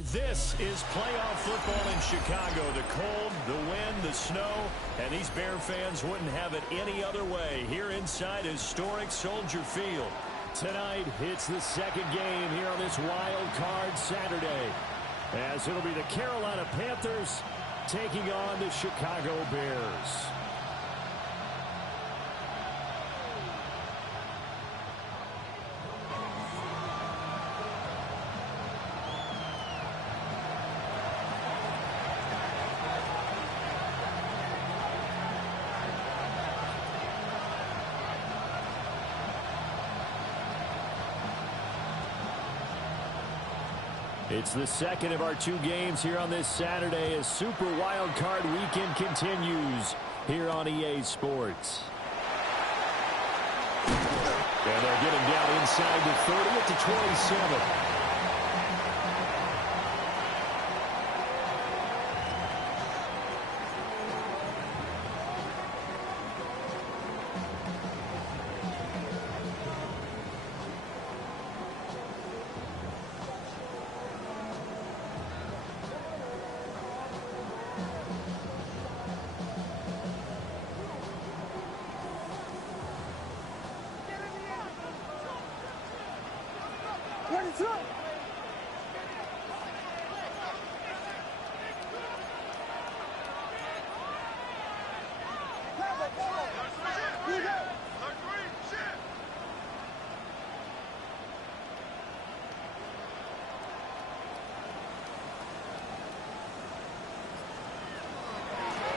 This is playoff football in Chicago. The cold, the wind, the snow, and these Bear fans wouldn't have it any other way here inside historic Soldier Field. Tonight, it's the second game here on this Wild Card Saturday, as it'll be the Carolina Panthers taking on the Chicago Bears. It's the second of our two games here on this Saturday as Super Wildcard Weekend continues here on EA Sports. And they'll get him down inside the 30 at the 27.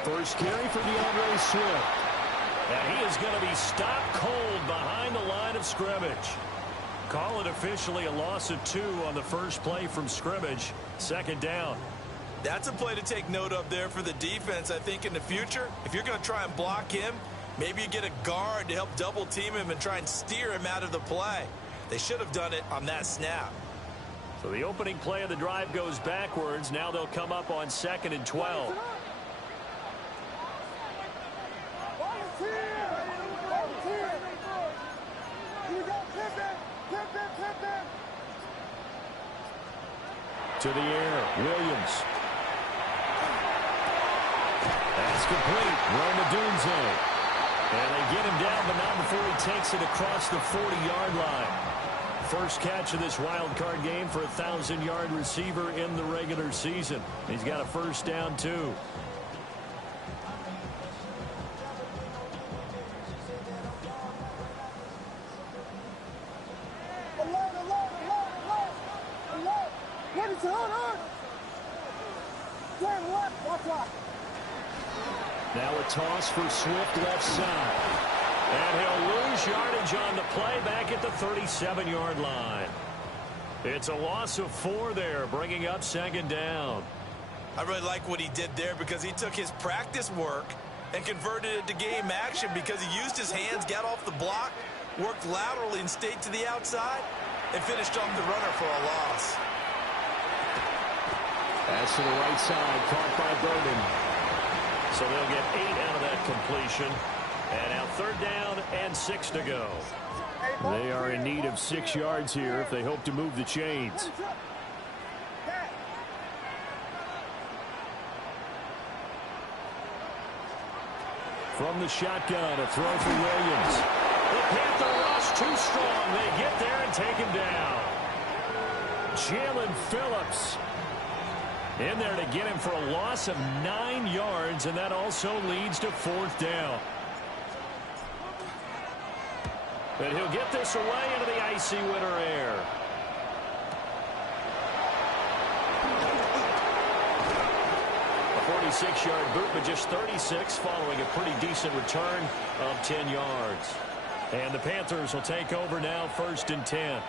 First carry for DeAndre Swift. And he is going to be stopped cold behind the line of scrimmage. Call it officially a loss of 2 on the first play from scrimmage. Second down. That's a play to take note of there for the defense, I think, in the future. If you're going to try and block him, maybe you get a guard to help double team him and try and steer him out of the play. They should have done it on that snap. So the opening play of the drive goes backwards. Now they'll come up on 2nd and 12. To the air, Williams. That's complete. Roma Dunze. And they get him down, but not before he takes it across the 40-yard line. First catch of this wild card game for a 1,000-yard receiver in the regular season. He's got a first down, too. Now a toss for Swift left side. And he'll lose yardage on the play back at the 37-yard line. It's a loss of 4 there, bringing up 2nd down. I really like what he did there because he took his practice work and converted it to game action because he used his hands, got off the block, worked laterally and stayed to the outside, and finished off the runner for a loss. Pass to the right side, caught by Berman. So they'll get 8 out of that completion. And now 3rd down and 6 to go. They are in need of 6 yards here if they hope to move the chains. From the shotgun, a throw for Williams. The Panther rush too strong. They get there and take him down. Jalen Phillips in there to get him for a loss of 9 yards, and that also leads to 4th down. But he'll get this away into the icy winter air. A 46-yard boot, but just 36 following a pretty decent return of 10 yards. And the Panthers will take over now, 1st and 10.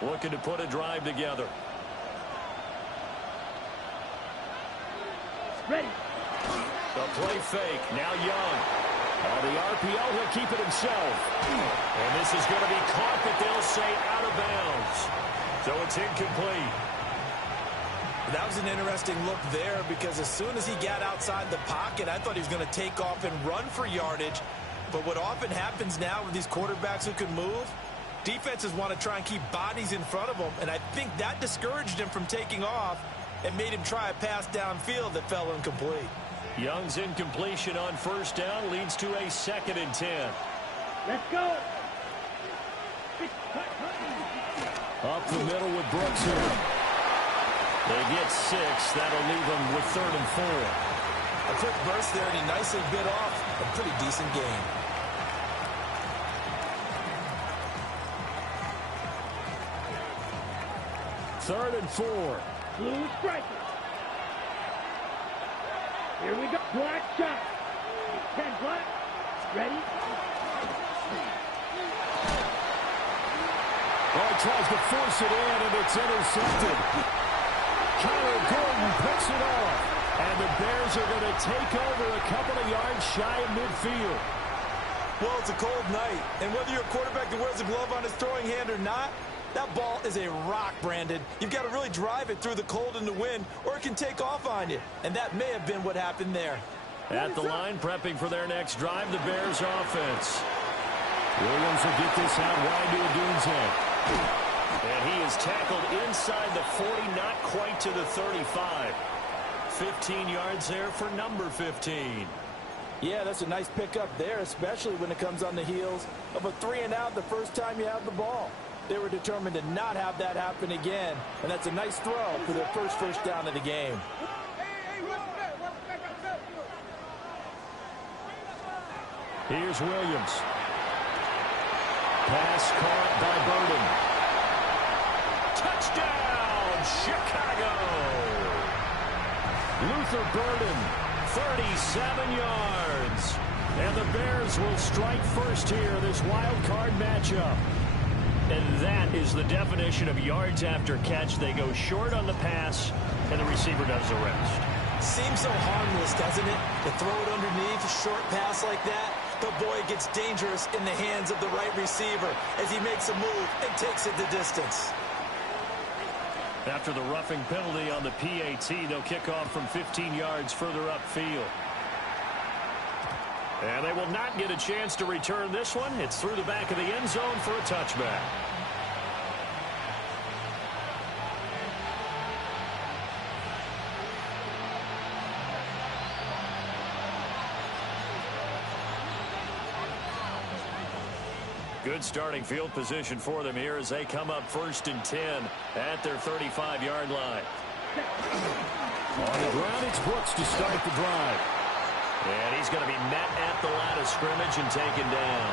Looking to put a drive together. Ready. The play fake. Now Young. The RPO, he'll keep it himself. And this is going to be caught, but they'll say out of bounds. So it's incomplete. That was an interesting look there because as soon as he got outside the pocket, I thought he was going to take off and run for yardage. But what often happens now with these quarterbacks who can move, defenses want to try and keep bodies in front of them, and I think that discouraged him from taking off and made him try a pass downfield that fell incomplete. Young's incompletion on first down leads to a 2nd and 10. Let's go. Up the middle with Brooks here. They get 6. That'll leave them with 3rd and 4. A quick burst there, and he nicely bit off a pretty decent gain. Third and 4. Blue striker. Here we go. Black shot. 10 black. Ready? Oh, he tries to force it in, and it's intercepted. Kyler Gordon picks it off. And the Bears are going to take over a couple of yards shy of midfield. Well, it's a cold night, and whether you're a quarterback that wears a glove on his throwing hand or not, that ball is a rock, Brandon. You've got to really drive it through the cold and the wind, or it can take off on you. And that may have been what happened there. At the line, prepping for their next drive, the Bears offense. Williams will get this out wide to Odunze. And he is tackled inside the 40, not quite to the 35. 15 yards there for number 15. Yeah, that's a nice pickup there, especially when it comes on the heels of a 3-and-out the first time you have the ball. They were determined to not have that happen again, and that's a nice throw for their first down of the game. Here's Williams. Pass caught by Burden. Touchdown, Chicago! Luther Burden, 37 yards. And the Bears will strike first here, this wild card matchup. And that is the definition of yards after catch. They go short on the pass, and the receiver does the rest. Seems so harmless, doesn't it? To throw it underneath a short pass like that. But boy, it gets dangerous in the hands of the right receiver as he makes a move and takes it the distance. After the roughing penalty on the PAT, they'll kick off from 15 yards further upfield. And they will not get a chance to return this one. It's through the back of the end zone for a touchback. Good starting field position for them here as they come up 1st and 10 at their 35-yard line. On the ground, it's Brooks to start the drive. And he's going to be met at the line of scrimmage and taken down.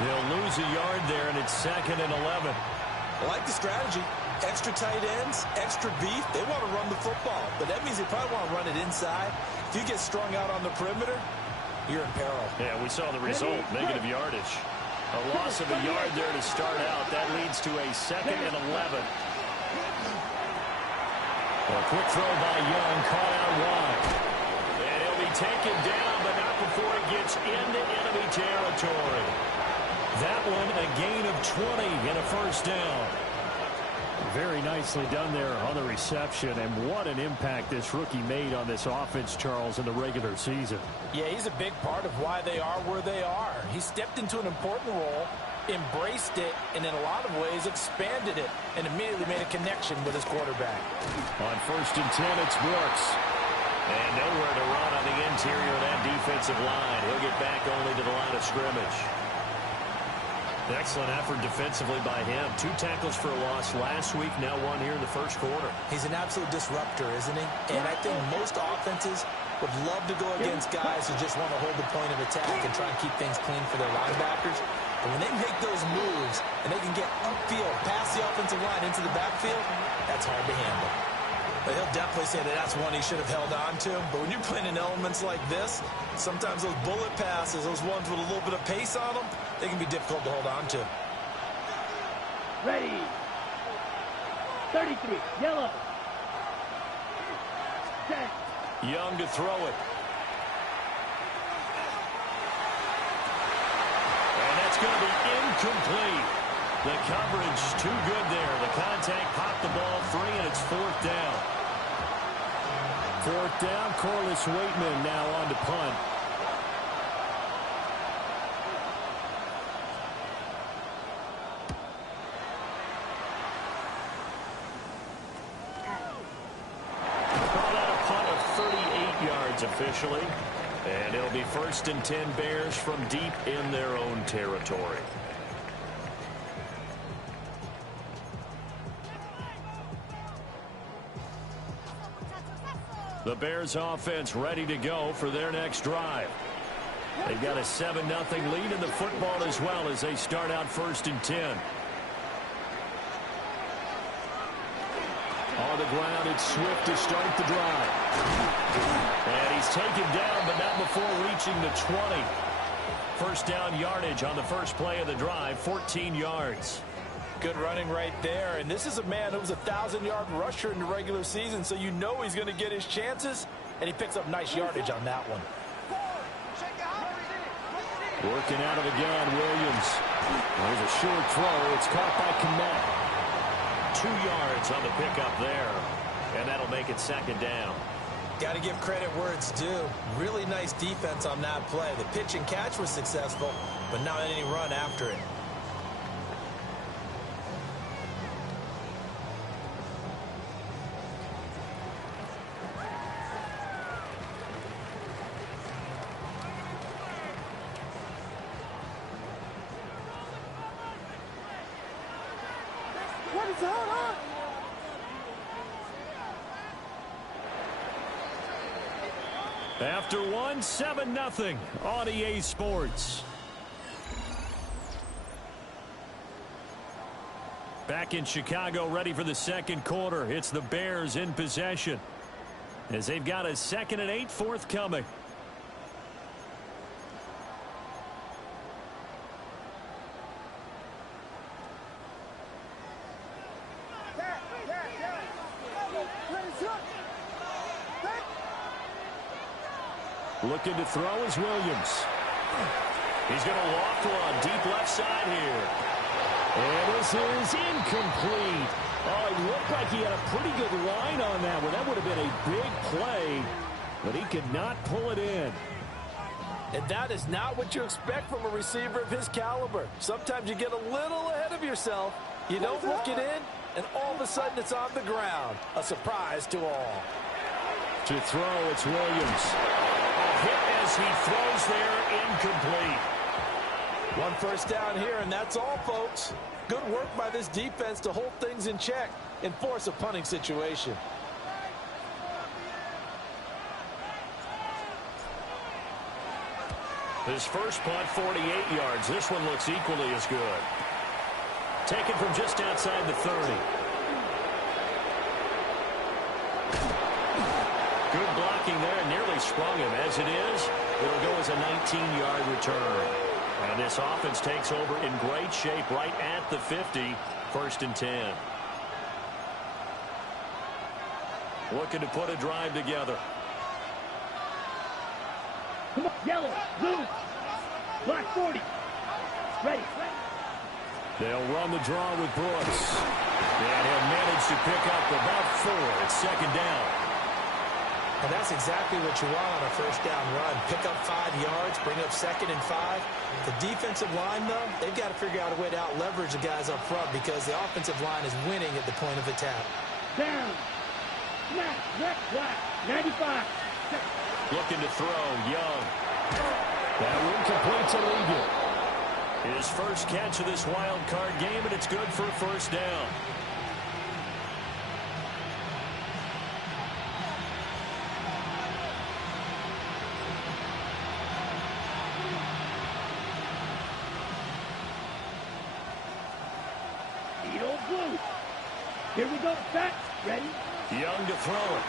They'll lose a yard there, and it's 2nd and 11. I like the strategy. Extra tight ends, extra beef. They want to run the football, but that means they probably want to run it inside. If you get strung out on the perimeter, you're in peril. Yeah, we saw the result, negative yardage. A loss of a yard there to start out. That leads to a 2nd and 11. A quick throw by Young, caught out wide. And he'll be taken down, but not before he gets into enemy territory. That one a gain of 20 and a 1st down. Very nicely done there on the reception, and what an impact this rookie made on this offense, Charles, in the regular season. Yeah, he's a big part of why they are where they are. He stepped into an important role, embraced it, and in a lot of ways expanded it, and immediately made a connection with his quarterback. On 1st and 10, it's Brooks. And nowhere to run on the interior of that defensive line. He'll get back only to the line of scrimmage. Excellent effort defensively by him. 2 tackles for a loss last week, now 1 here in the 1st quarter. He's an absolute disruptor, isn't he? And I think most offenses would love to go against guys who just want to hold the point of attack and try and keep things clean for their linebackers. But when they make those moves and they can get upfield, past the offensive line into the backfield, that's hard to handle. But he'll definitely say that that's one he should have held on to. But when you're playing in elements like this, sometimes those bullet passes, those ones with a little bit of pace on them, they can be difficult to hold on to. Ready. 33, yellow. Set. Young to throw it. And that's going to be incomplete. The coverage too good there. The contact popped the ball free, and it's 4th down. 4th down, Corliss Waitman now on to punt. yards officially. And it'll be 1st and 10 Bears from deep in their own territory. The Bears offense ready to go for their next drive. They've got a 7-0 lead in the football as well as they start out 1st and 10. On the ground, it's Swift to start the drive. And he's taken down, but not before reaching the 20. First down yardage on the first play of the drive, 14 yards. Good running right there. And this is a man who was a 1,000-yard rusher in the regular season, so you know he's going to get his chances, and he picks up nice yardage on that one. Working out of the gun, Williams. There's a short throw. It's caught by Kmet. 2 yards on the pickup there, and that'll make it 2nd down. Got to give credit where it's due. Really nice defense on that play. The pitch and catch was successful, but not any run after it. After one, 7-0 on EA Sports. Back in Chicago, ready for the second quarter. It's the Bears in possession as they've got a 2nd and 8 forthcoming. Looking to throw is Williams. He's going to loft one deep left side here. And this is incomplete. Oh, it looked like he had a pretty good line on that one. That would have been a big play, but he could not pull it in. And that is not what you expect from a receiver of his caliber. Sometimes you get a little ahead of yourself. You don't look it in, and all of a sudden it's on the ground. A surprise to all. To throw, it's Williams. A hit as he throws there, incomplete. 1 first down here, and that's all, folks. Good work by this defense to hold things in check and force a punting situation. His first punt, 48 yards. This one looks equally as good. Taken from just outside the 30. Good blocking there, nearly sprung him. As it is, it'll go as a 19-yard return. And this offense takes over in great shape right at the 50, 1st and 10. Looking to put a drive together. Come on, yellow, blue, black 40. Ready. They'll run the draw with Brooks. And he'll manage to pick up about 4. It's 2nd down. And that's exactly what you want on a first down run. Pick up 5 yards, bring up 2nd and 5. The defensive line, though, they've got to figure out a way to out-leverage the guys up front because the offensive line is winning at the point of attack. Down. Snap, left, black, 95. Looking to throw, Young. That one complete to Legal. His first catch of this wild card game, and it's good for a 1st down. Blue. Here we go. Set. Ready? Young to throw it.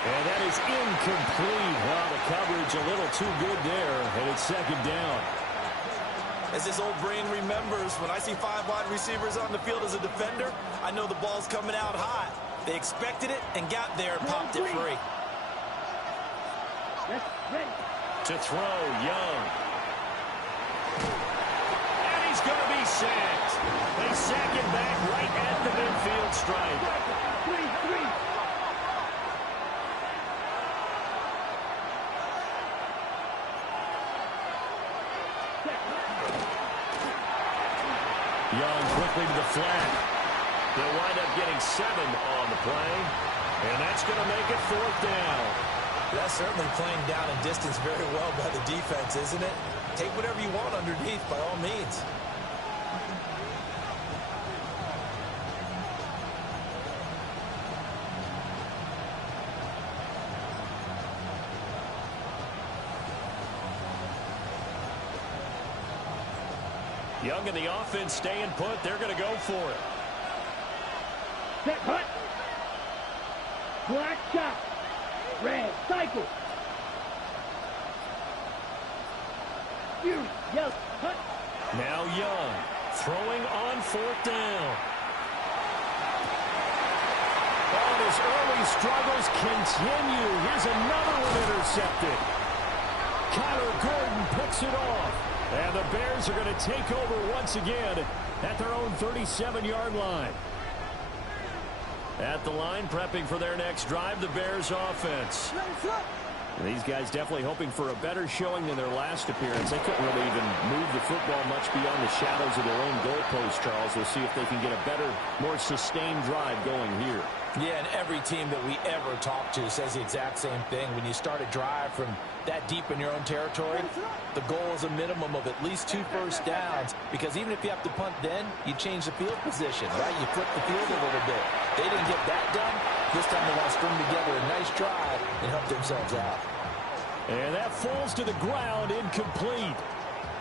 And that is incomplete. Wow, the coverage a little too good there, and it's 2nd down. As this old brain remembers, when I see 5 wide receivers on the field as a defender, I know the ball's coming out high. They expected it and got there and popped it free. Ready. To throw, Young. And he's going to be sacked. They sack him back right at the midfield stripe. 3-3. Young quickly to the flat. They'll wind up getting 7 on the play. And that's going to make it 4th down. That's certainly playing down and distance very well by the defense, isn't it? Take whatever you want underneath, by all means. Young and the offense staying put. They're going to go for it. Set, hut. Black shot. Red, cycle. Fury, yellow, hut. Now Young throwing on 4th down. Oh, his early struggles continue. Here's another one intercepted. Kyler Gordon picks it off. And the Bears are going to take over once again at their own 37-yard line. At the line, prepping for their next drive, the Bears offense. These guys definitely hoping for a better showing than their last appearance. They couldn't really even move the football much beyond the shadows of their own goalpost, Charles. We'll see if they can get a better, more sustained drive going here. Yeah, and every team that we ever talk to says the exact same thing. When you start a drive from that deep in your own territory, the goal is a minimum of at least 2 first downs, because even if you have to punt then, you change the field position, right? You flip the field a little bit. They didn't get that done. This time they want to string together a nice drive and help themselves out. And that falls to the ground, incomplete.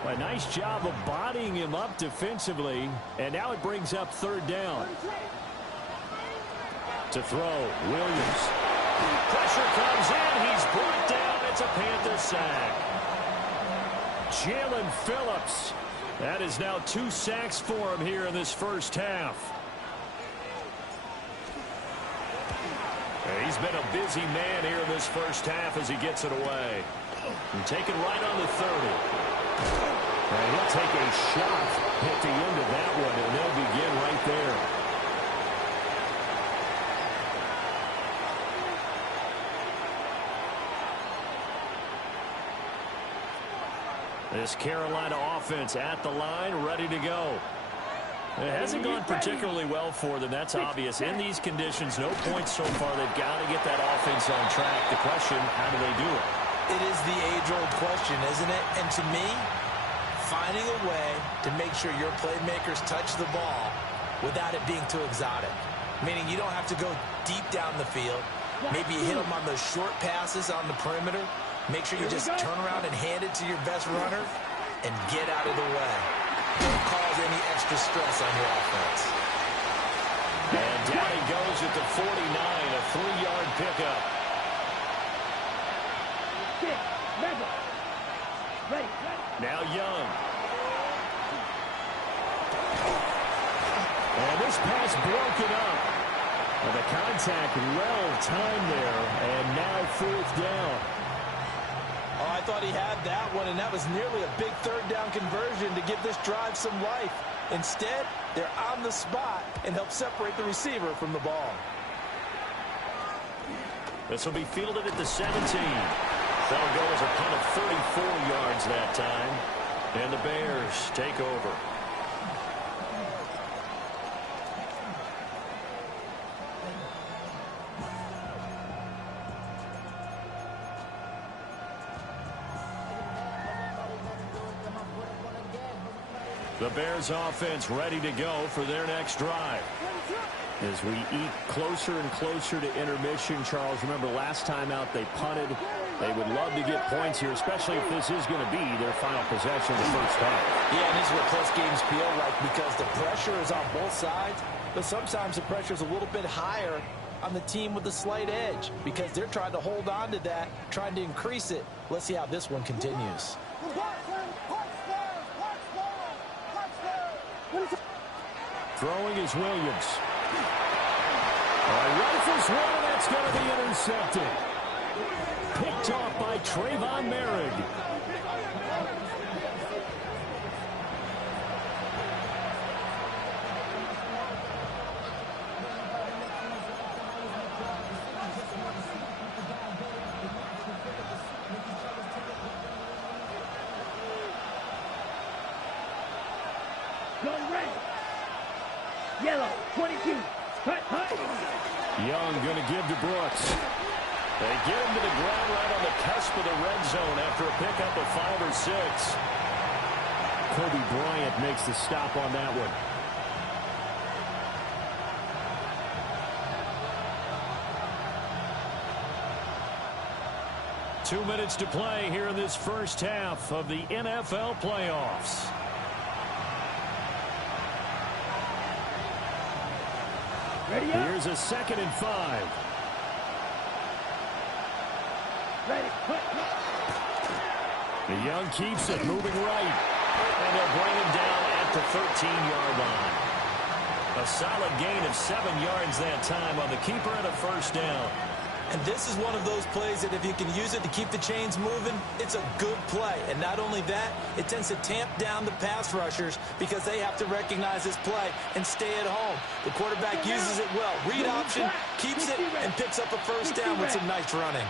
A nice job of bodying him up defensively, and now it brings up 3rd down. To throw, Williams. Pressure comes in. He's brought down. It's a Panther sack. Jalen Phillips. That is now 2 sacks for him here in this first half. He's been a busy man here in this first half as he gets it away. And taken right on the 30. And he'll take a shot at the end of that one, and they'll begin right there. This Carolina offense at the line, ready to go. It hasn't gone particularly well for them. That's obvious. In these conditions, no points so far. They've got to get that offense on track. The question, how do they do it? It is the age-old question, isn't it? And to me, finding a way to make sure your playmakers touch the ball without it being too exotic. Meaning you don't have to go deep down the field. Maybe you hit them on those short passes on the perimeter. Make sure you just turn around and hand it to your best runner and get out of the way. Don't cause any extra stress on your offense. And down he goes at the 49, a 3-yard pickup. Now Young. And this pass broken up. And the contact well timed there, and now 4th down. Oh, I thought he had that one, and that was nearly a big 3rd down conversion to give this drive some life. Instead, they're on the spot and help separate the receiver from the ball. This will be fielded at the 17. That'll go as a punt of 34 yards that time. And the Bears take over. The Bears offense ready to go for their next drive. As we eat closer and closer to intermission, Charles, remember last time out they punted. They would love to get points here, especially if this is going to be their final possession of the first half. Yeah, and this is what close games feel like, because the pressure is on both sides, but sometimes the pressure is a little bit higher on the team with the slight edge because they're trying to hold on to that, trying to increase it. Let's see how this one continues. Throwing is Williams. Rifles one, and that's going to be intercepted. Picked off by Trayvon Merrick. Go red. Yellow, 22. Cut. Young going to give to Brooks. They get him to the ground right on the cusp of the red zone after a pickup of 5 or 6. Kobe Bryant makes the stop on that one. Two minutes to play here in this first half of the NFL playoffs. Ready up. Here's a 2nd and 5. Ready. Put. The Young keeps it moving right. And they'll bring him down at the 13-yard line. A solid gain of 7 yards that time on the keeper and a first down. And this is one of those plays that if you can use it to keep the chains moving, it's a good play. And not only that, it tends to tamp down the pass rushers because they have to recognize this play and stay at home. The quarterback uses it well. Read option, keeps it, and picks up a first down with some nice running.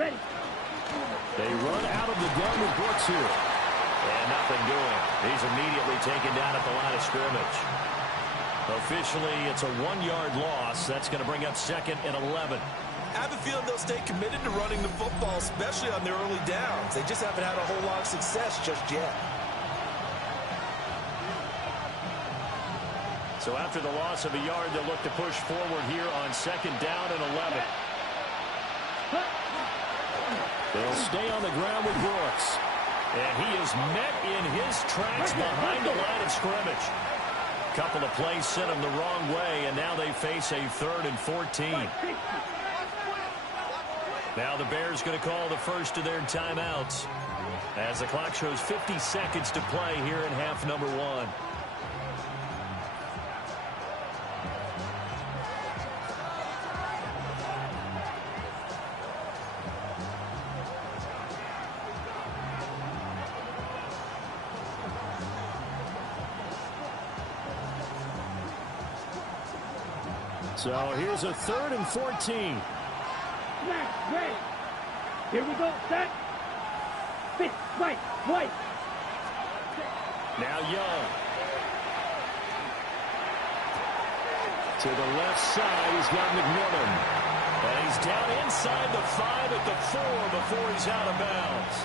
Ready. They run out of the gun with Brooks here. And nothing doing. He's immediately taken down at the line of scrimmage. Officially, it's a 1-yard loss. That's going to bring up 2nd and 11. I have a feeling they'll stay committed to running the football, especially on their early downs. They just haven't had a whole lot of success just yet. So after the loss of a yard, they'll look to push forward here on 2nd down and 11. They'll stay on the ground with Brooks. And he is met in his tracks behind the line of scrimmage. Couple of plays sent him the wrong way, and now they face a 3rd and 14. Now the Bears going to call the first of their timeouts as the clock shows 50 seconds to play here in half number 1. So here's a 3rd and 14. Snap. Ready. Here we go. Set. Fit. Right. Right. Now Young. To the left side, he's got McMillan. And he's down inside the 5 at the 4 before he's out of bounds.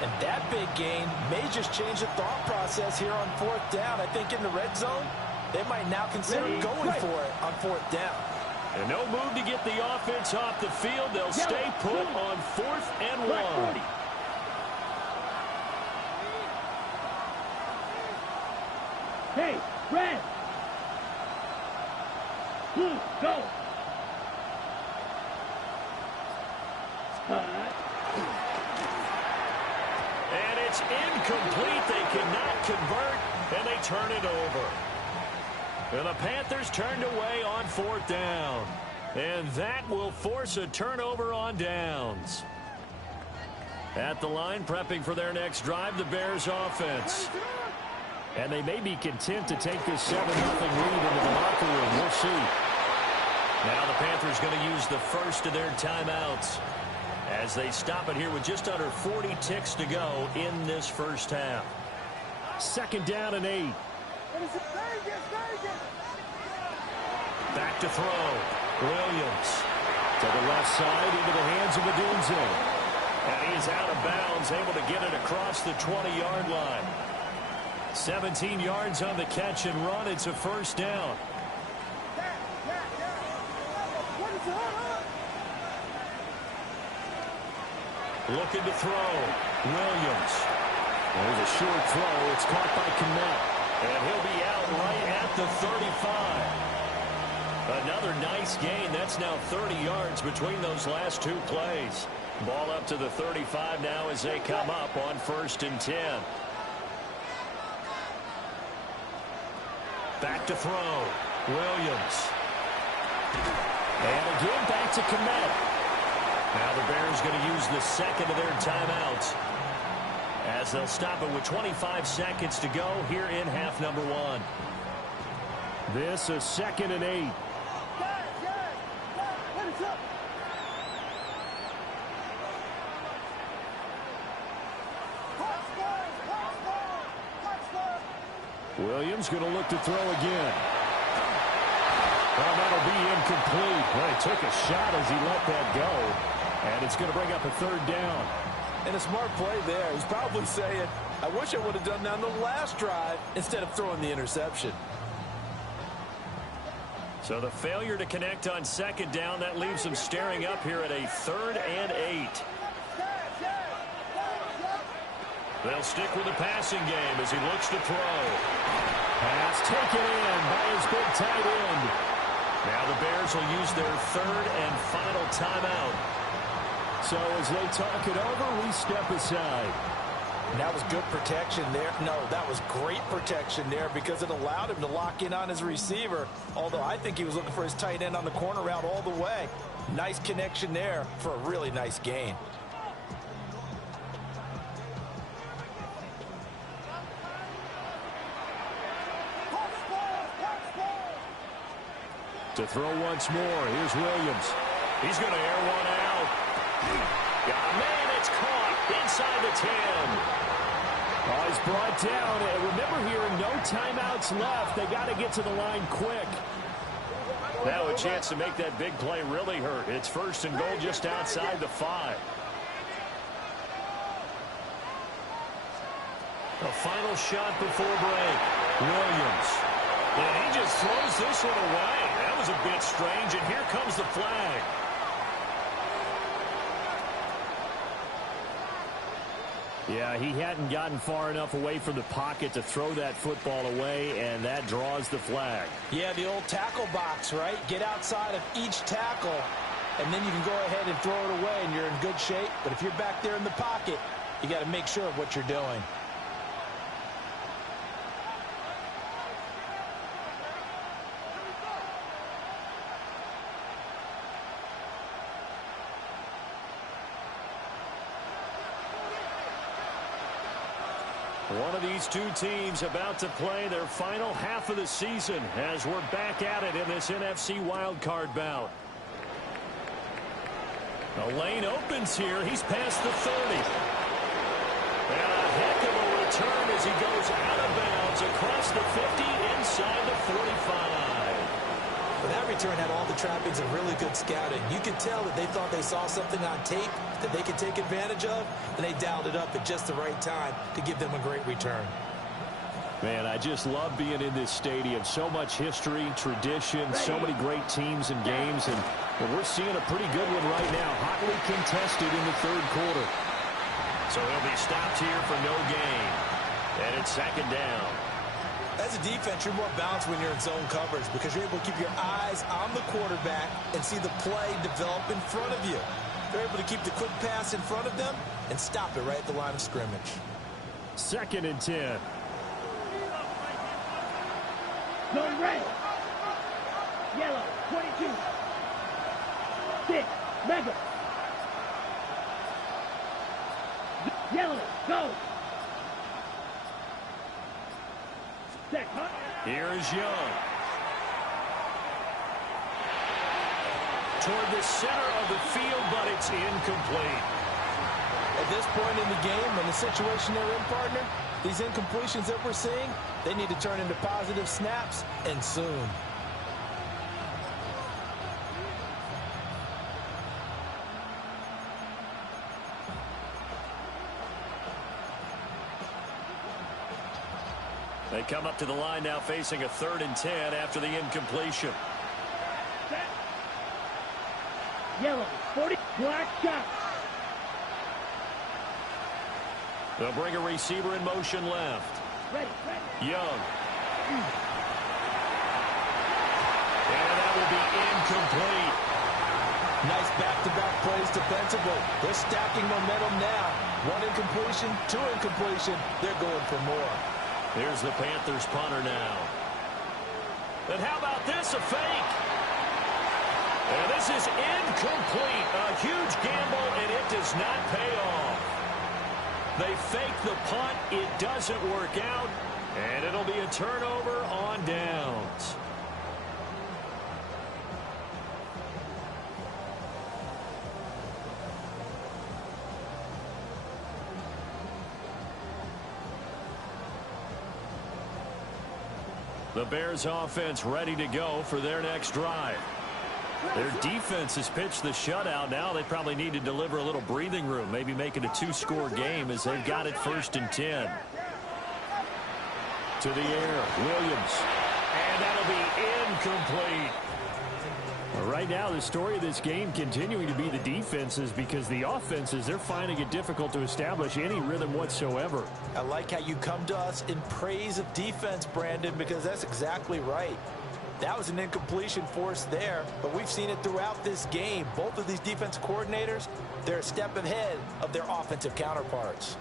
And that big gain may just change the thought process here on 4th down. I think in the red zone, they might now consider going for it on 4th down. And no move to get the offense off the field. They'll stay put on 4th and 1. Hey, red. Blue, go. And it's incomplete. They cannot convert, and they turn it over. And the Panthers turned away on 4th down. And that will force a turnover on downs. At the line, prepping for their next drive, the Bears offense. And they may be content to take this 7-0 lead into the locker room. We'll see. Now the Panthers going to use the first of their timeouts as they stop it here with just under 40 ticks to go in this first half. 2nd down and 8. Back to throw. Williams to the left side into the hands of Odunze. And he's out of bounds, able to get it across the 20-yard line. 17 yards on the catch and run. It's a first down. Looking to throw. Williams. There's a short throw. It's caught by Kmet. And he'll be out right at the 35. Another nice gain. That's now 30 yards between those last 2 plays. Ball up to the 35 now as they come up on 1st and 10. Back to throw. Williams. And again back to Kmet. Now the Bears going to use the 2nd of their timeouts as they'll stop it with 25 seconds to go here in half number 1. This is 2nd and 8. Williams going to look to throw again. Well, that'll be incomplete. Well, he took a shot as he let that go. And it's going to bring up a third down. And a smart play there. He's probably saying, I wish I would have done that on the last drive instead of throwing the interception. So the failure to connect on second down, that leaves him staring up here at a 3rd and 8. They'll stick with the passing game as he looks to throw. Pass taken in by his big tight end. Now the Bears will use their 3rd and final timeout. So as they talk it over, we step aside. That was good protection there. No, that was great protection there because it allowed him to lock in on his receiver, although I think he was looking for his tight end on the corner route all the way. Nice connection there for a really nice gain. To throw once more, here's Williams. He's going to air one out. Man, it's caught inside the 10. Oh, he's brought down. And remember here, no timeouts left. They got to get to the line quick. Now a chance to make that big play really hurt. It's 1st and goal just outside the 5. A final shot before break. Williams. And he just throws this one away. That was a bit strange, and here comes the flag. Yeah, he hadn't gotten far enough away from the pocket to throw that football away, and that draws the flag. Yeah, the old tackle box, right? Get outside of each tackle, and then you can go ahead and throw it away, and you're in good shape. But if you're back there in the pocket, you got to make sure of what you're doing. One of these two teams about to play their final half of the season as we're back at it in this NFC wildcard bout. The lane opens here. He's past the 30. And a heck of a return as he goes out of bounds across the 50 inside the 45. But that return had all the trappings of really good scouting. You could tell that they thought they saw something on tape that they could take advantage of, and they dialed it up at just the right time to give them a great return. Man, I just love being in this stadium. So much history, tradition, so many great teams and games, and we're seeing a pretty good one right now. Hotly contested in the 3rd quarter. So he'll be stopped here for no gain. And it's 2nd down. As a defense, you're more balanced when you're in zone coverage because you're able to keep your eyes on the quarterback and see the play develop in front of you. They're able to keep the quick pass in front of them and stop it right at the line of scrimmage. 2nd and 10. Zone red. Yellow, 22. 6, mega. Yellow, go. Set, huh? Here is Young. Toward the center of the field, but it's incomplete. At this point in the game, in the situation they're in, partner, these incompletions that we're seeing, they need to turn into positive snaps, and soon. They come up to the line now facing a 3rd and 10 after the incompletion. Set. Yellow, 40, black shot. They'll bring a receiver in motion left. Ready, ready. Young. And that will be incomplete. Nice back-to-back plays defensively. They're stacking momentum now. 1 incompletion, 2 incompletion. They're going for more. Here's the Panthers punter now. And how about this, a fake? And this is incomplete. A huge gamble, and it does not pay off. They fake the punt. It doesn't work out, and it'll be a turnover on downs. The Bears offense ready to go for their next drive. Their defense has pitched the shutout. Now they probably need to deliver a little breathing room, maybe make it a two-score game as they've got it 1st and 10. To the air, Williams. And that'll be incomplete. Right now, the story of this game continuing to be the defenses, because the offenses, they're finding it difficult to establish any rhythm whatsoever. I like how you come to us in praise of defense, Brandon, because that's exactly right. That was an incompletion forced there, but we've seen it throughout this game. Both of these defense coordinators, they're a step ahead of their offensive counterparts.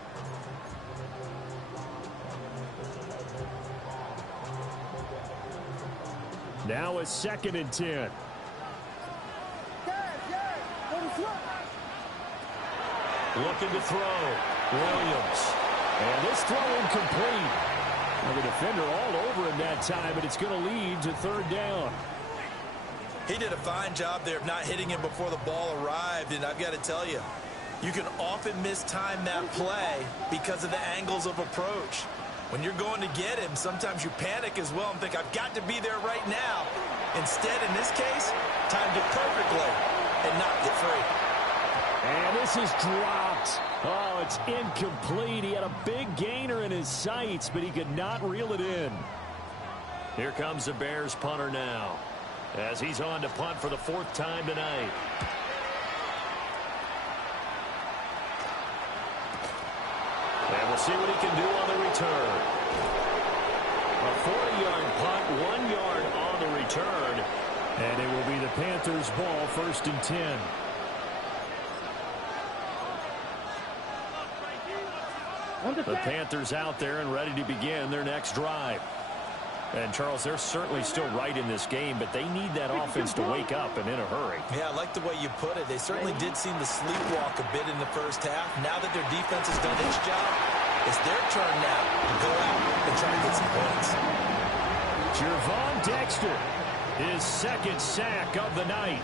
Now it's 2nd and 10. Looking to throw. Williams. And this throw incomplete. Well, the defender all over him that time, but it's going to lead to 3rd down. He did a fine job there of not hitting him before the ball arrived, and I've got to tell you, you can often mistime that play because of the angles of approach. When you're going to get him, sometimes you panic as well and think, I've got to be there right now. Instead, in this case, timed it perfectly and knocked it free. And this is dropped. Oh, it's incomplete. He had a big gainer in his sights, but he could not reel it in. Here comes the Bears punter now, as he's on to punt for the 4th time tonight. And we'll see what he can do on the return. A 40-yard punt, 1 yard on the return. And it will be the Panthers' ball, 1st and 10. The Panthers out there and ready to begin their next drive. And, Charles, they're certainly still right in this game, but they need that offense to wake up and in a hurry. Yeah, I like the way you put it. They certainly did seem to sleepwalk a bit in the first half. Now that their defense has done its job, it's their turn now to go out and try to get some points. Gervon Dexter, his 2nd sack of the night.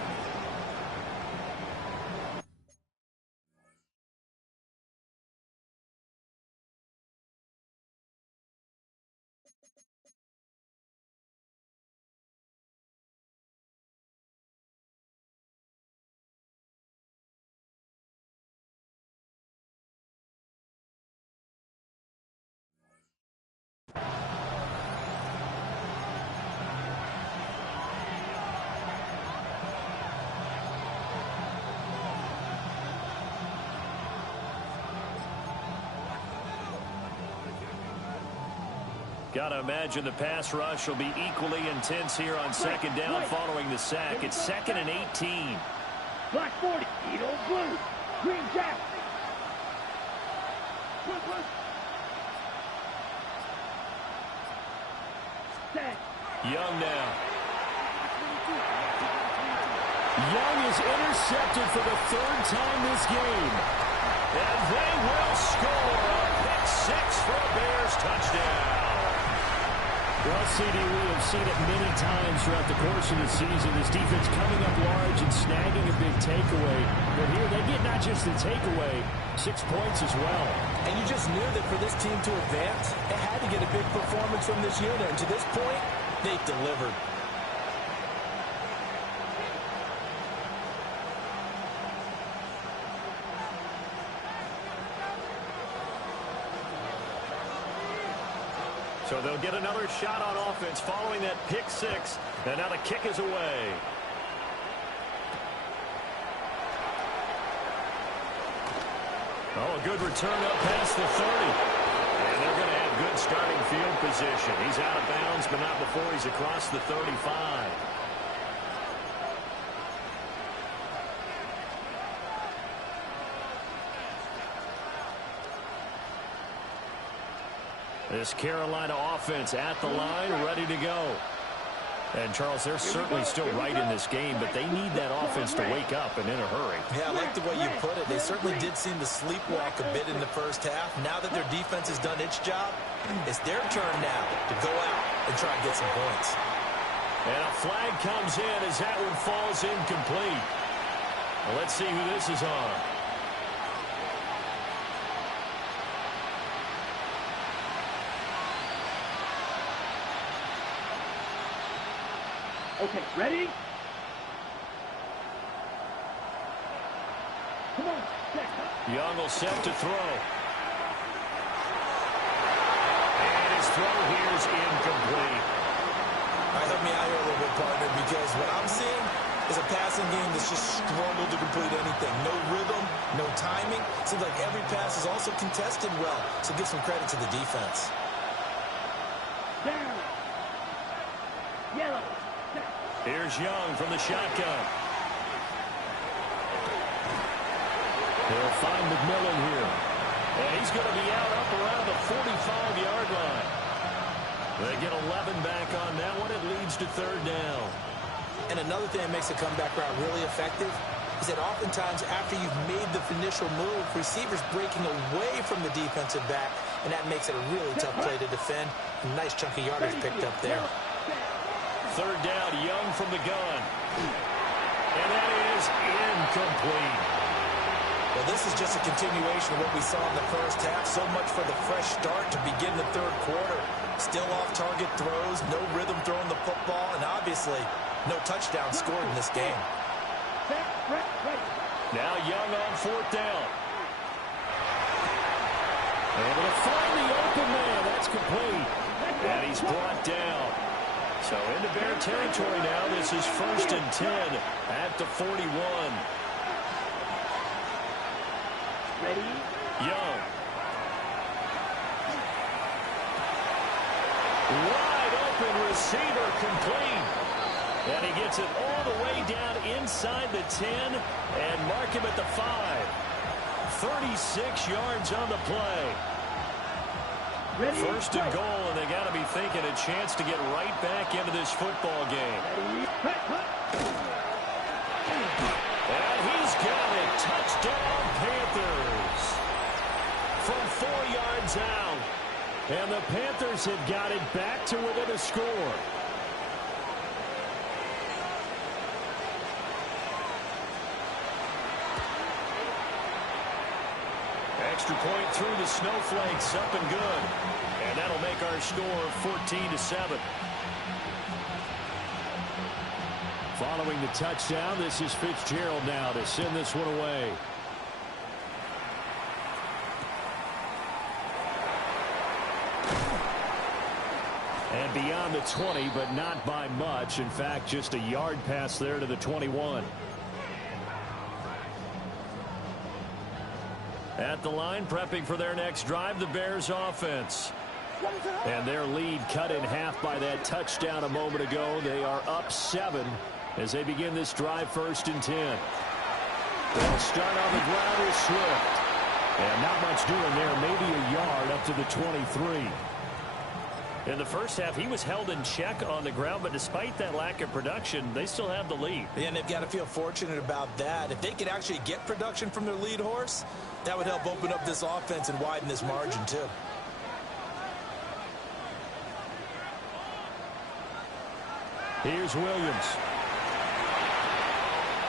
Got to imagine the pass rush will be equally intense here on 2nd down following the sack. It's 2nd and 18. Black 40, Edo blue, green jacket. Young now. Young is intercepted for the 3rd time this game. And they will score a pick 6 for a Bears touchdown. Well, CD, we have seen it many times throughout the course of the season. This defense coming up large and snagging a big takeaway. But here they get not just the takeaway, 6 points as well. And you just knew that for this team to advance, it had to get a big performance from this unit. And to this point, they've delivered. So they'll get another shot on offense following that pick 6. And now the kick is away. Oh, a good return up past the 30. And they're going to have good starting field position. He's out of bounds, but not before he's across the 35. This Carolina offense at the line, ready to go. And, Charles, they're certainly still right in this game, but they need that offense to wake up and in a hurry. Yeah, I like the way you put it. They certainly did seem to sleepwalk a bit in the first half. Now that their defense has done its job, it's their turn now to go out and try and get some points. And a flag comes in as that one falls incomplete. Well, let's see who this is on. Okay, ready? Come on, set. Young will set to throw. And his throw here is incomplete. All right, help me out here a little bit, partner, because what I'm seeing is a passing game that's just struggled to complete anything. No rhythm, no timing. Seems like every pass is also contested well, so give some credit to the defense. Down. Yellow. Set. Here's Young from the shotgun. They'll find McMillan here. And he's going to be out up around the 45-yard line. They get 11 back on that one. It leads to third down. And another thing that makes a comeback route really effective is that oftentimes after you've made the initial move, receivers breaking away from the defensive back, and that makes it a really tough play to defend. A nice chunk of yardage picked up there. Third down, Young from the gun. And that is incomplete. Well, this is just a continuation of what we saw in the first half. So much for the fresh start to begin the third quarter. Still off-target throws, no rhythm throwing the football, and obviously no touchdown scored in this game. Now Young on fourth down. Able to find the open man. That's complete. And he's brought down. So into Bear territory now. This is 1st and 10 at the 41. Ready? Young. Wide open receiver complete. And he gets it all the way down inside the 10 and mark him at the 5. 36 yards on the play. Ready? 1st and goal, and they got to be thinking a chance to get right back into this football game. And he's got it. Touchdown, Panthers. From 4 yards out. And the Panthers have got it back to within a score. Extra point through the snowflakes, up and good. And that'll make our score 14-7. Following the touchdown, this is Fitzgerald now to send this one away. And beyond the 20, but not by much. In fact, just a yard pass there to the 21. At the line, prepping for their next drive, the Bears offense. And their lead cut in half by that touchdown a moment ago. They are up 7 as they begin this drive, 1st and 10. They'll start on the ground with Swift. And not much doing there, maybe a yard up to the 23. In the first half, he was held in check on the ground, but despite that lack of production, they still have the lead. Yeah, and they've got to feel fortunate about that. If they could actually get production from their lead horse, that would help open up this offense and widen this margin, too. Here's Williams.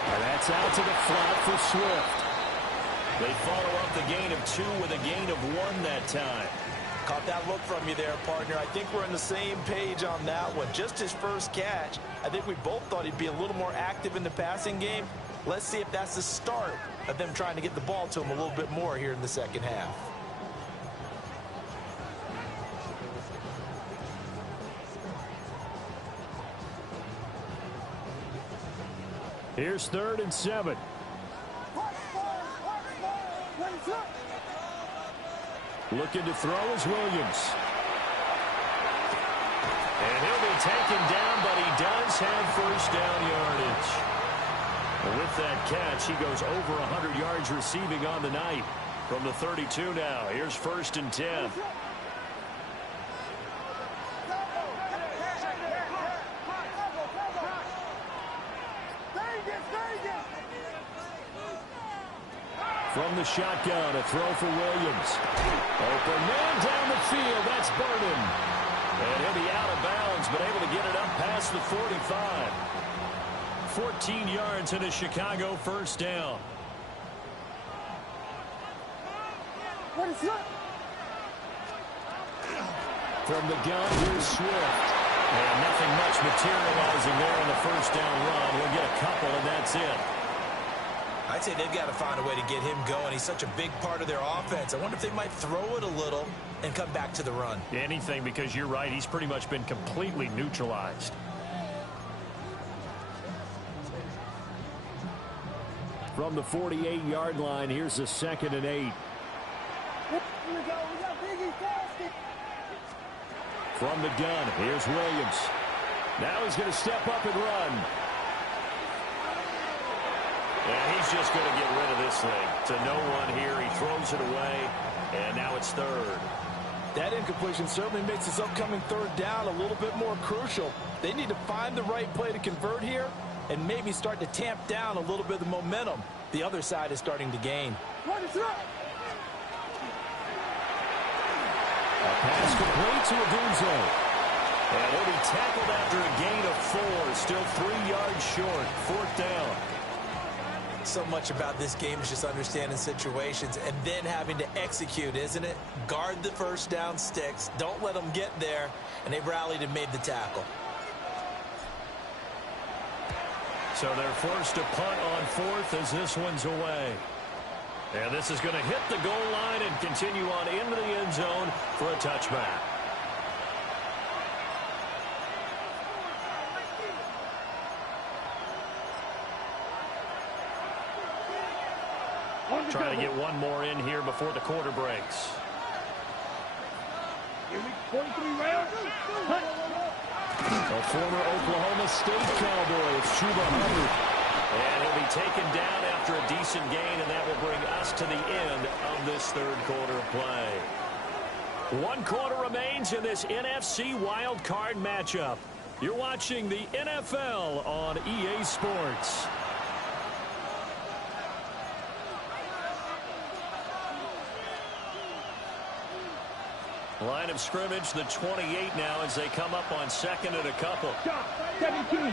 And that's out to the flat for Swift. They follow up the gain of 2 with a gain of 1 that time. Caught that look from you there, partner. I think we're on the same page on that one. Just his first catch. I think we both thought he'd be a little more active in the passing game. Let's see if that's the start of them trying to get the ball to him a little bit more here in the second half. Here's 3rd and 7. Looking to throw is Williams. And he'll be taken down, but he does have first down yardage. And with that catch, he goes over 100 yards receiving on the night. From the 32 now, here's 1st and 10. From the shotgun, a throw for Williams. Open man down the field. That's Burden. And he'll be out of bounds, but able to get it up past the 45. 14 yards and a Chicago first down. From the gun, here's Swift. And nothing much materializing there in the first down run. We'll get a couple, and that's it. I'd say they've got to find a way to get him going. He's such a big part of their offense. I wonder if they might throw it a little and come back to the run. Anything, because you're right. He's pretty much been completely neutralized. From the 48-yard line, here's a 2nd and 8. From the gun, here's Williams. Now he's going to step up and run. And he's just going to get rid of this thing. To no one here. He throws it away, and now it's 3rd. That incompletion certainly makes this upcoming 3rd down a little bit more crucial. They need to find the right play to convert here and maybe start to tamp down a little bit of the momentum the other side is starting to gain. A pass complete to Adunze. And he'll be tackled after a gain of 4. Still 3 yards short. 4th down. So much about this game is just understanding situations and then having to execute, isn't it? Guard the first down sticks. Don't let them get there. And they rallied and made the tackle. So they're forced to punt on 4th as this one's away. And this is going to hit the goal line and continue on into the end zone for a touchback. Trying to get one more in here before the quarter breaks. A former Oklahoma State Cowboy, it's Chuba Hubbard. And he'll be taken down after a decent gain, and that will bring us to the end of this 3rd quarter of play. 1 quarter remains in this NFC Wildcard matchup. You're watching the NFL on EA Sports. Line of scrimmage, the 28 now as they come up on 2nd and a couple. 17.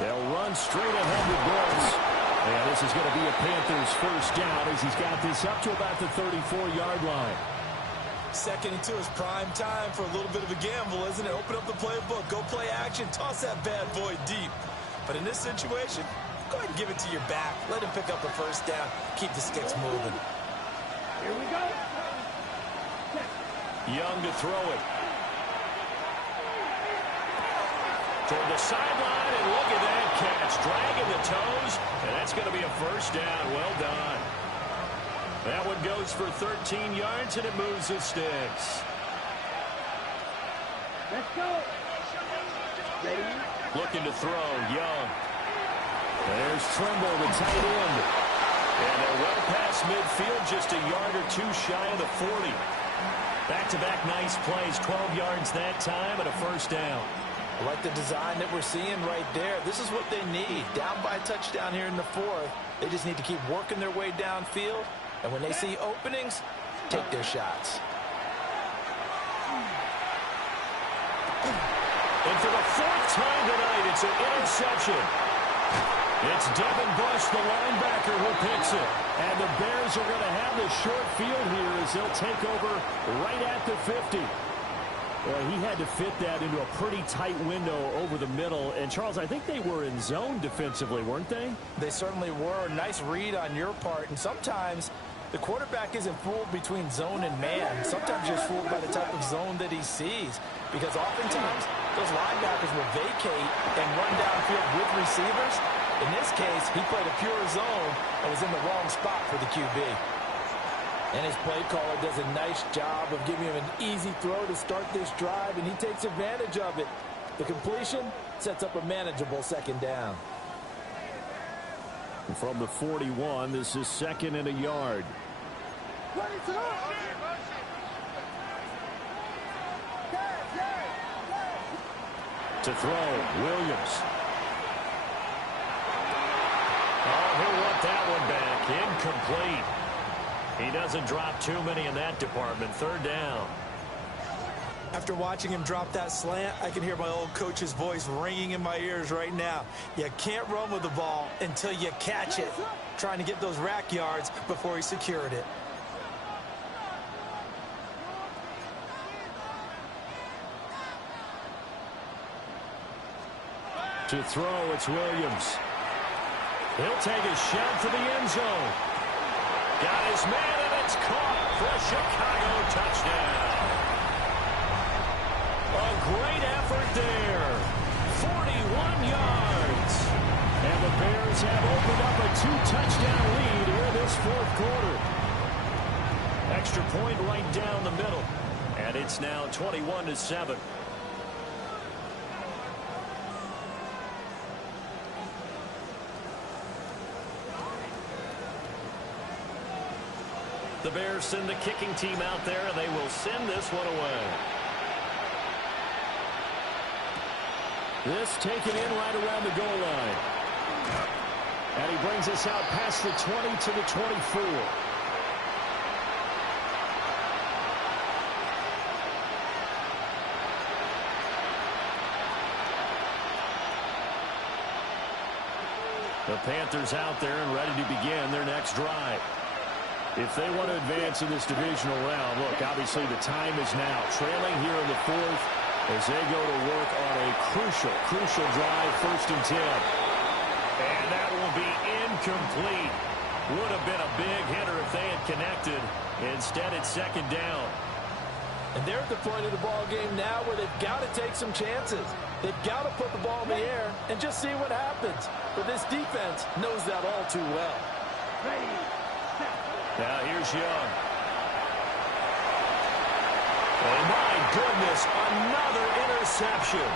They'll run straight ahead with Brooks. And this is going to be a Panthers first down as he's got this up to about the 34-yard line. 2nd and 2 is prime time for a little bit of a gamble, isn't it? Open up the playbook, go play action, toss that bad boy deep. But in this situation, go ahead and give it to your back. Let him pick up a first down. Keep the sticks moving. Here we go. Young to throw it. Toward the sideline, and look at that catch. Dragging the toes, and that's going to be a first down. Well done. That one goes for 13 yards, and it moves the sticks. Let's go. Ready? Looking to throw, Young. There's Trimble, the tight end. And they're well past midfield, just a yard or 2 shy of the 40. Back-to-back nice plays, 12 yards that time, and a first down. I like the design that we're seeing right there. This is what they need. Down by a touchdown here in the 4th. They just need to keep working their way downfield. And when they see openings, take their shots. And for the 4th time tonight, it's an interception. It's Devin Bush, the linebacker, who picks it. And the Bears are going to have the short field here as they'll take over right at the 50. Well, he had to fit that into a pretty tight window over the middle. And, Charles, I think they were in zone defensively, weren't they? They certainly were. Nice read on your part. And sometimes the quarterback isn't fooled between zone and man. Sometimes you're fooled by the type of zone that he sees. Because oftentimes those linebackers will vacate and run downfield with receivers. In this case, he played a pure zone and was in the wrong spot for the QB. And his play caller does a nice job of giving him an easy throw to start this drive, and he takes advantage of it. The completion sets up a manageable 2nd down. From the 41, this is 2nd and a yard. To throw, Williams. Oh, he'll want that one back. Incomplete. He doesn't drop too many in that department. 3rd down. After watching him drop that slant, I can hear my old coach's voice ringing in my ears right now. You can't run with the ball until you catch it. Trying to get those rack yards before he secured it. To throw, it's Williams. He'll take a shot for the end zone. Got his man, and it's caught for a Chicago touchdown. A great effort there. 41 yards. And the Bears have opened up a 2-touchdown lead here this fourth quarter. Extra point right down the middle. And it's now 21-7. The Bears send the kicking team out there, and they will send this one away. This taken in right around the goal line. And he brings us out past the 20 to the 24. The Panthers out there and ready to begin their next drive. If they want to advance in this divisional round, look, obviously the time is now. Trailing here in the fourth as they go to work on a crucial drive, 1st and 10. And that will be incomplete. Would have been a big hitter if they had connected. Instead, it's 2nd down. And they're at the point of the ball game now where they've got to take some chances. They've got to put the ball in the air and just see what happens. But this defense knows that all too well. Now here's Young. Oh, my goodness, another interception.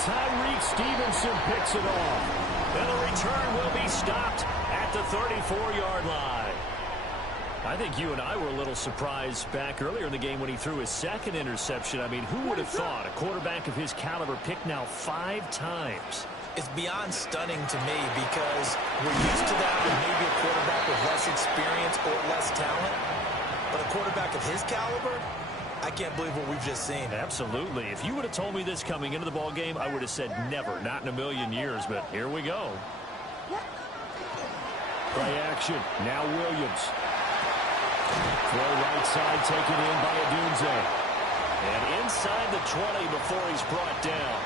Tyreek Stevenson picks it off. And the return will be stopped at the 34-yard line. I think you and I were a little surprised back earlier in the game when he threw his 2nd interception. I mean, who would have thought a quarterback of his caliber picked now 5 times? It's beyond stunning to me because we're used to that with maybe a quarterback with less experience or less talent. But a quarterback of his caliber, I can't believe what we've just seen. Absolutely. If you would have told me this coming into the ball game, I would have said never, not in a million years. But here we go. Play action. Now Williams. Throw right side taken in by Adunze. And inside the 20 before he's brought down.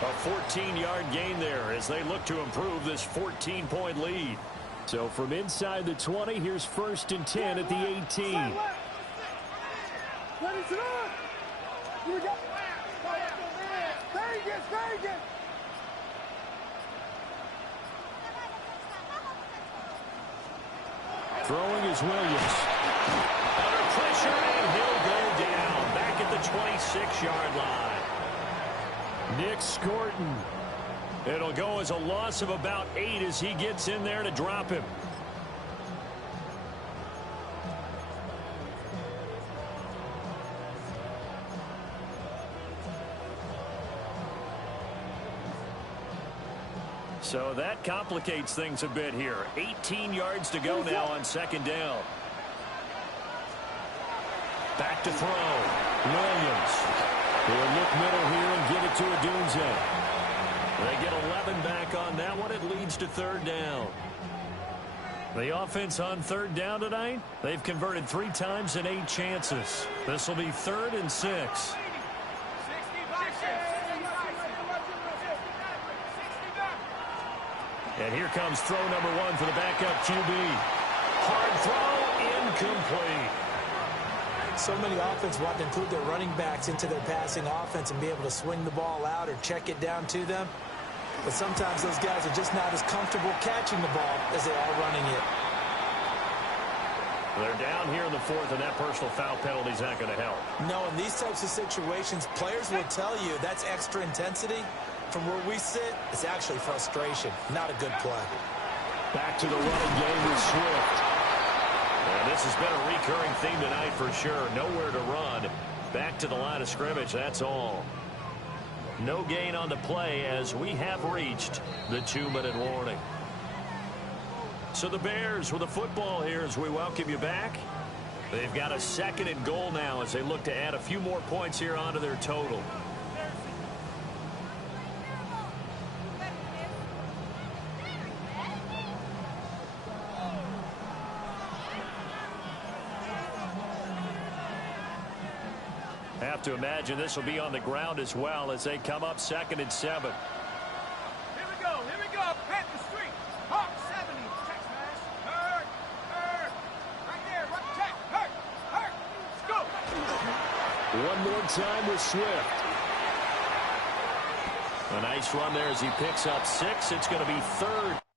A 14-yard gain there as they look to improve this 14-point lead. So from inside the 20, here's 1st and 10 at the 18. Throwing is Williams. Under pressure, and he'll go down. Back at the 26-yard line. Nick Scorton. It'll go as a loss of about 8 as he gets in there to drop him. So that complicates things a bit here. 18 yards to go now on 2nd down. Back to throw. Williams. They'll look middle here and get it to Adunze. They get 11 back on that one. It leads to 3rd down. The offense on 3rd down tonight, they've converted 3 times in 8 chances. This will be 3rd and 6. And here comes throw number 1 for the backup QB. Hard throw, incomplete. So many offenses want to include their running backs into their passing offense and be able to swing the ball out or check it down to them. But sometimes those guys are just not as comfortable catching the ball as they are running it. They're down here in the 4th, and that personal foul penalty is not going to help. No, in these types of situations, players will tell you that's extra intensity. From where we sit, it's actually frustration, not a good play. Back to the running game with Swift. And this has been a recurring theme tonight for sure. Nowhere to run. Back to the line of scrimmage, that's all. No gain on the play as we have reached the 2-minute warning. So the Bears with the football here as we welcome you back. They've got a 2nd and goal now as they look to add a few more points here onto their total. Have to imagine this will be on the ground as well as they come up 2nd and 7. more time with Swift. A nice run there as he picks up 6. It's going to be third.